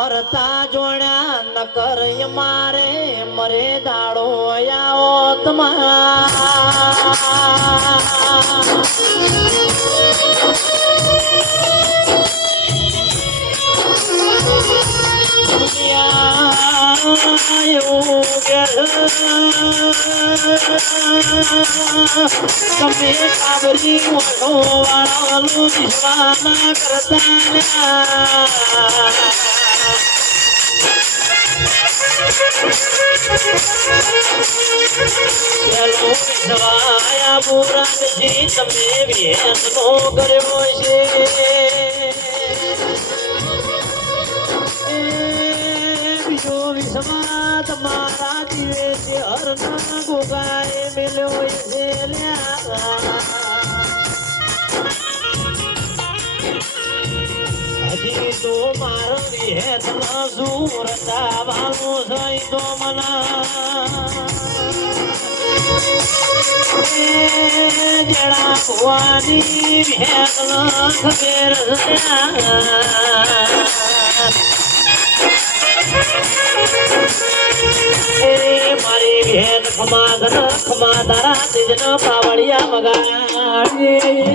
વર્તા જોડ્યા ન કરે મારે મરે દાડો આવો તમા તમે કાબરી મોટો વાળાનું વિશ્વાના કરતા ચલો વિશ્વાયા પુરાણજી તમે વેદનો કર્યો છે વિશ્વા તમારા જીવે હરના ગોગાએ મેલ્યો છે હજી તો મારો વિહેત ન સુરતા વાળું થઈ તો મના જડા ભવાની વિહેત ન ખબેર મારી ભેદ ખમા તારા તેજન પાવડિયા મગાડી